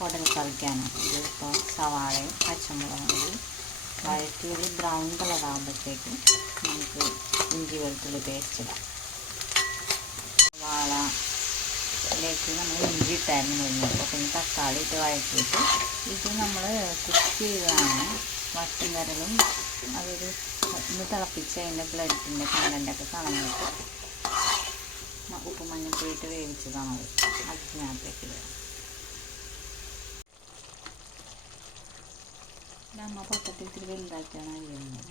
കുടൽ കറിക്കാനാണ്. ഇതിപ്പോൾ സവാളയും പച്ചമുളകും കൂടി വഴറ്റി ഒരു ബ്രൗൺ കളറാകുമ്പോഴത്തേക്കും നമുക്ക് ഇഞ്ചി വെളുത്തുള്ളി പേസ്റ്റ് ഇടാം. സവാളയിലേക്ക് നമ്മൾ ഇഞ്ചി ഇട്ടായിരുന്നു വരുന്നത്. പിന്നെ തക്കാളി ഇട്ട് വഴറ്റിയിട്ട് ഇത് നമ്മൾ കുക്ക് ചെയ്തതാണ്. വറ്റും കരളും അതൊരു ഒന്ന് തിളപ്പിച്ച് അതിൻ്റെ ബ്ലഡിൻ്റെ കണ്ടൻ്റൊക്കെ കളഞ്ഞിട്ട് ഉപ്പ് മഞ്ഞപ്പൊടി ഇട്ട് വേവിച്ചതാണ്. അതിനകത്തേക്ക് ഇടുക. അമ്മ പൊട്ടത്തിൽ ഇത്തിരി വലുതാക്കിയാണ് അരിയുന്നത്.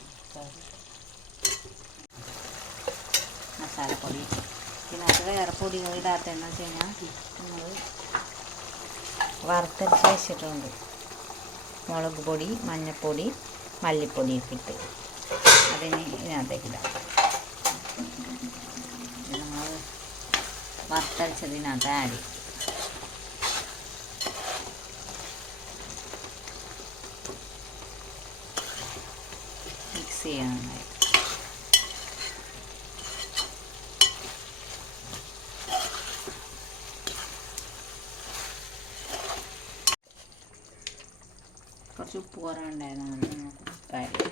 മസാലപ്പൊടി ഇതിനകത്ത് വേറെ പൊടികൾ ഇടാത്തതെന്ന് വെച്ച് കഴിഞ്ഞാൽ നമ്മൾ വറുത്തരച്ച് വെച്ചിട്ടുണ്ട്. മുളക് പൊടി, മഞ്ഞൾപ്പൊടി, മല്ലിപ്പൊടിയൊക്കെ ഇട്ട് അതിന് ഇതിനകത്തേക്ക് ഇടാം. ഇത് നമ്മൾ വറുത്തരച്ചതിനകത്ത് ആഡ് ചെയ്യും. മിക്സ് ചെയ്യാനായി കുറച്ച് ഉപ്പ് കുറവുണ്ടായിരുന്നു. നമുക്ക് കാര്യം